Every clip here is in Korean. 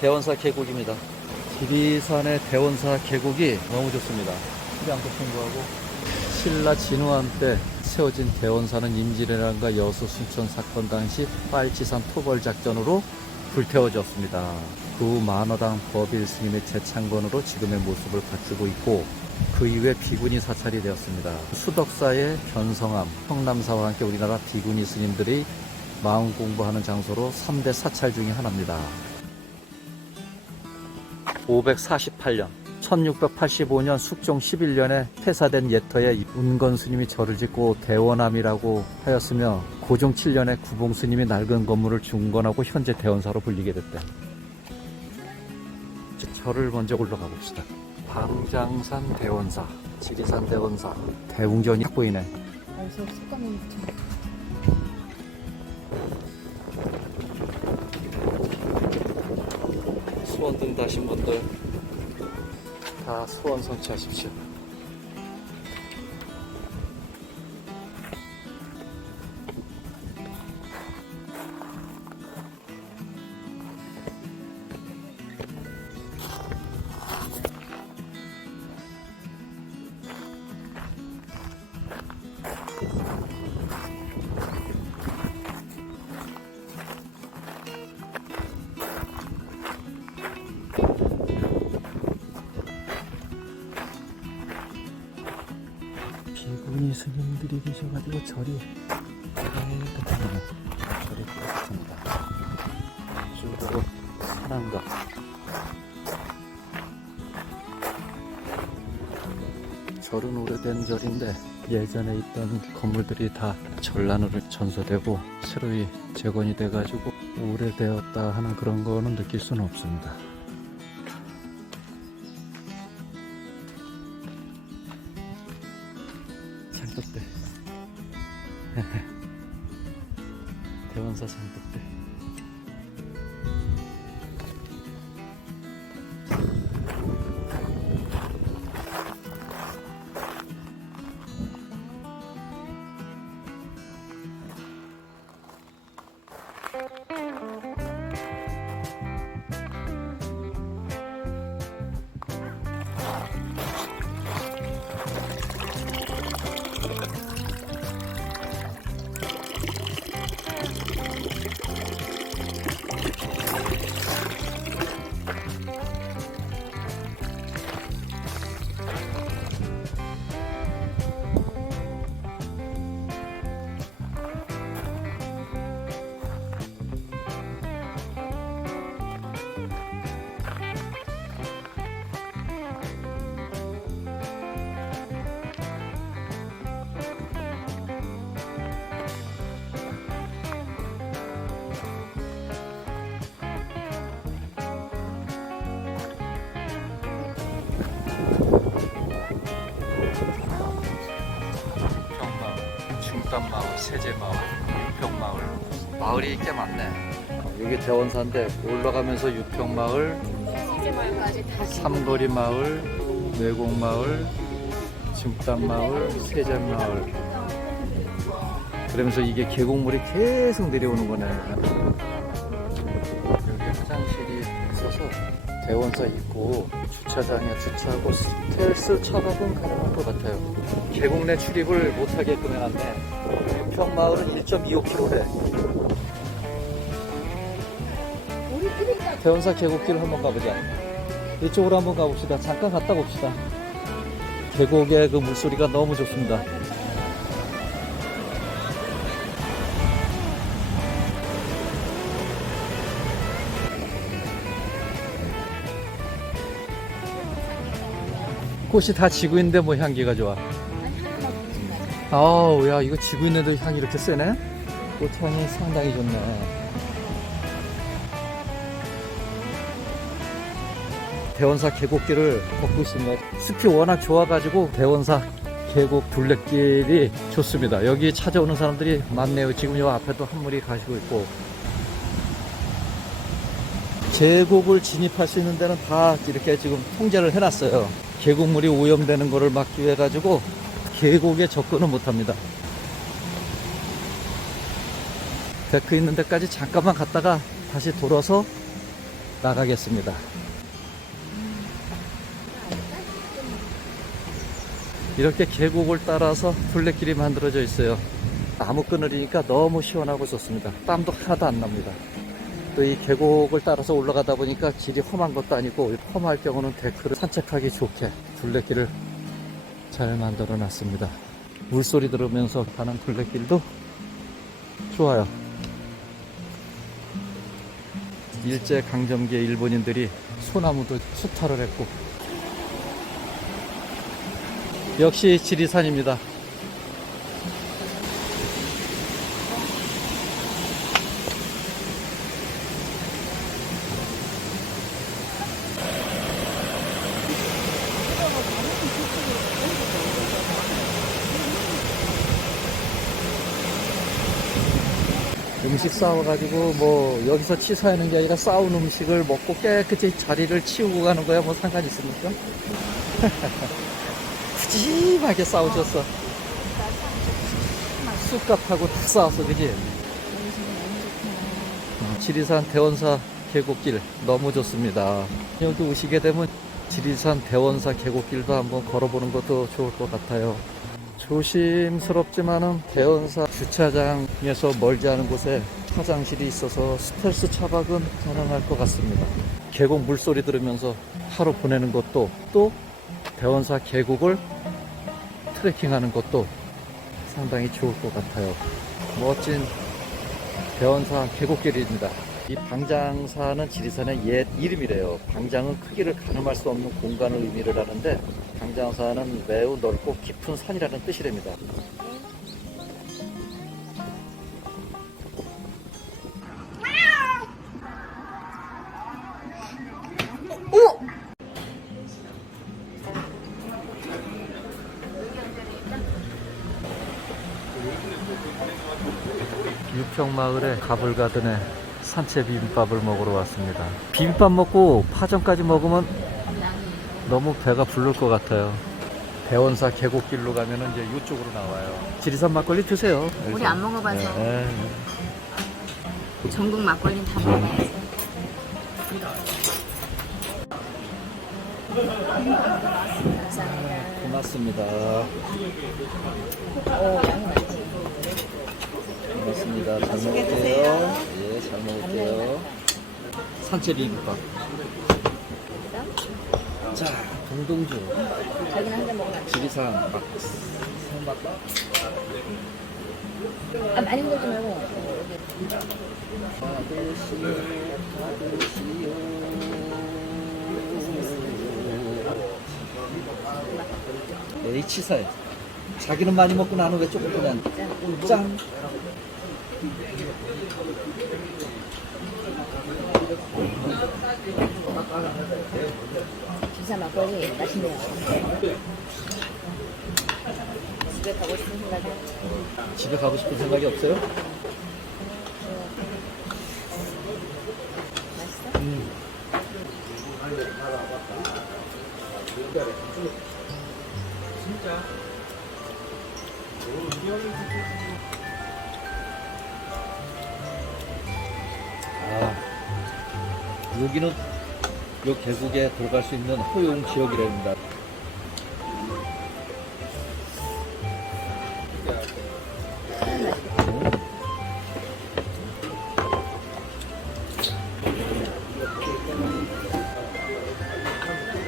대원사 계곡입니다. 지리산의 대원사 계곡이 너무 좋습니다. 수량도 풍부하고 신라 진후함 때 세워진 대원사는 임진왜란과 여수 순천 사건 당시 빨치산 토벌 작전으로 불태워졌습니다. 그 만화당 법일 스님의 재창건으로 지금의 모습을 갖추고 있고 그 이후에 비구니 사찰이 되었습니다. 수덕사의 변성함, 성남사와 함께 우리나라 비구니 스님들이 마음 공부하는 장소로 3대 사찰 중의 하나입니다. 548년 1685년 숙종 11년에 태사된 예터에 운건 스님이 절을 짓고 대원암이라고 하였으며 고종 7년에 구봉 스님이 낡은 건물을 중건하고 현재 대원사로 불리게. 이제 절을 먼저 올라가 봅시다. 광장산 대원사, 지리산 대원사, 대웅전이 딱 보이네. 여 등 다신 분들 다 수원 성취하십시오. 비구니 스님들이 계셔가지고 절이 깨끗합니다. 절이 깨끗합니다. 쭉 산안각 절은 오래된 절인데 예전에 있던 건물들이 다 전란으로 전소되고 새로이 재건이 돼가지고 오래되었다 하는 그런 거는 느낄 수는 없습니다. 중단마을, 세제마을, 육평마을. 마을이 꽤 많네. 여기 대원사인데 올라가면서 육평마을, 세제마을까지 다 삼거리 마을, 내곡마을, 중단마을, 세제마을. 그러면서 이게 계곡물이 계속 내려오는 거네 대원사 있고 주차장에 주차하고 스텔스 차박은 가능한 것 같아요 계곡 내 출입을 못하게끔 해놨네 육평마을은 1.25km래 대원사 계곡길을 한번 가보자. 이쪽으로 한번 가봅시다. 잠깐 갔다 봅시다. 계곡의 그 물소리가 너무 좋습니다. 꽃이 다 지고 있는데 뭐 향기가 좋아. 아우, 야, 이거 지고 있는데도 향이 이렇게 세네? 꽃향이 상당히 좋네. 대원사 계곡길을 걷고 있습니다. 숲이 워낙 좋아가지고 대원사 계곡 둘레길이 좋습니다. 여기 찾아오는 사람들이 많네요. 지금 요 앞에도 한 무리 가시고 있고. 계곡을 진입할 수 있는 데는 다 이렇게 지금 통제를 해놨어요. 계곡물이 오염되는 거를 막기 위해 가지고 계곡에 접근을 못합니다. 데크 있는 데까지 잠깐만 갔다가 다시 돌아서 나가겠습니다. 이렇게 계곡을 따라서 둘레길이 만들어져 있어요. 나무 그늘이니까 너무 시원하고 좋습니다. 땀도 하나도 안 납니다. 또 이 계곡을 따라서 올라가다 보니까 길이 험한 것도 아니고 험할 경우는 데크를 산책하기 좋게 둘레길을 잘 만들어 놨습니다. 물소리 들으면서 가는 둘레길도 좋아요. 일제 강점기에 일본인들이 소나무도 수탈을 했고 역시 지리산입니다. 음식 싸워가지고 뭐 여기서 취사하는 게 아니라 싸운 음식을 먹고 깨끗이 자리를 치우고 가는 거야 뭐 상관 있습니까? 푸짐하게 싸우셨어. 쑥갓하고 다 싸웠어, 그지? 어, 지리산 대원사 계곡길 너무 좋습니다. 여기 오시게 되면 지리산 대원사 계곡길도 한번 걸어보는 것도 좋을 것 같아요. 조심스럽지만은 대원사 주차장에서 멀지 않은 곳에 화장실이 있어서 스트레스 차박은 가능할 것 같습니다. 계곡 물소리 들으면서 하루 보내는 것도 또 대원사 계곡을 트레킹하는 것도 상당히 좋을 것 같아요. 멋진 대원사 계곡길입니다. 이 방장사는 지리산의 옛 이름이래요. 방장은 크기를 가늠할 수 없는 공간을 의미를 하는데 방장사는 매우 넓고 깊은 산이라는 뜻이랍니다. 육평마을의 가불가든에 산채 비빔밥을 먹으러 왔습니다. 비빔밥 먹고 파전까지 먹으면 너무 배가 부를 것 같아요. 대원사 계곡길로 가면은 이제 이쪽으로 나와요. 지리산 막걸리 드세요. 우리 안 먹어봐서 네, 네. 전국 막걸리는 다 먹어야지. 고맙습니다. 고맙습니다. 잘 먹을게요. 예, 잘 먹을게요. 산채 비빔밥. 자, 동동주. 자기는 한잔 먹으면 지리산 막 생막 아, 많이 먹지 말고. H사에 자기는 많이 먹고 나는 왜 조금 그냥 짠 기사 막걸리 맛있네요. 집에 가고 싶은 생각이 집에 가고 싶은 생각이 없어요? 맛있어? 음. 아, 여기는 요 계곡에 들어갈 수 있는 허용 지역이랍니다.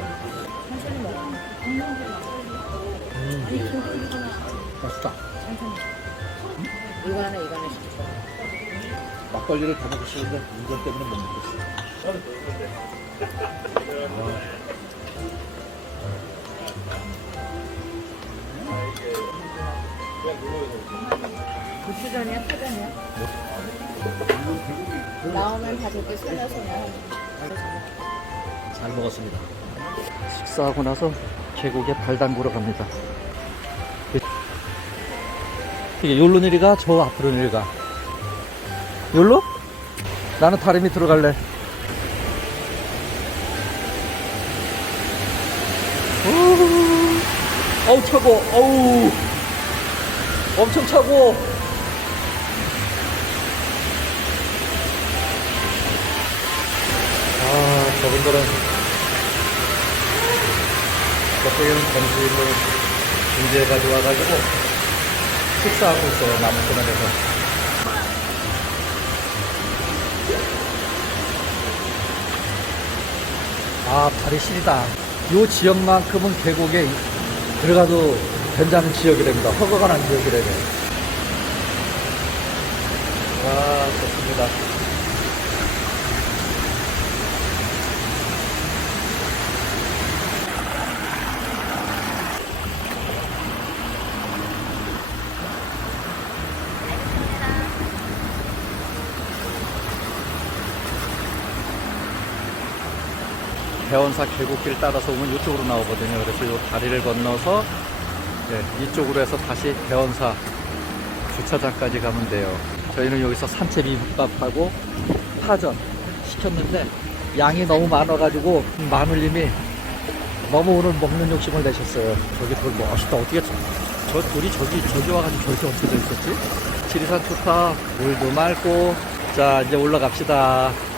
음. 천천히 먹어. 맛있다. 천천히. 이거 하나, 이거 하나 시켜. 막걸리를 싶은데 운전 때문에 못 먹겠어. 아. 고추전이야, 파전이야? 나오면 다 저렇게 소녀소녀. 잘 먹었습니다. 식사하고 나서 계곡에 발 담그러 갑니다. 이게 요로 내리가 저 앞으로 내리가. 요로? 나는 다리 밑으로 갈래. 오, 어우 차고, 어우, 엄청 차고. 아. 저분들은 저쪽에는 점심을 준비해 가지고 와가지고 식사하고 있어요. 나무 그늘에서. 아, 발이 시리다. 이 지역만큼은 계곡에 들어가도 괜찮은 지역이랍니다. 허가가 난 지역이래요. 와, 좋습니다. 대원사 계곡길 따라서 오면 이쪽으로 나오거든요. 그래서 이 다리를 건너서 네, 이쪽으로 해서 다시 대원사 주차장까지 가면 돼요. 저희는 여기서 산채 비빔밥하고 파전 시켰는데 양이 너무 많아가지고 마눌님이 너무 오늘 먹는 욕심을 내셨어요. 저기 돌 멋있다. 어떻게 저, 저 돌이 저기 저기 와가지고 저렇게 얹혀져 있었지? 지리산 좋다. 물도 맑고 자 이제 올라갑시다.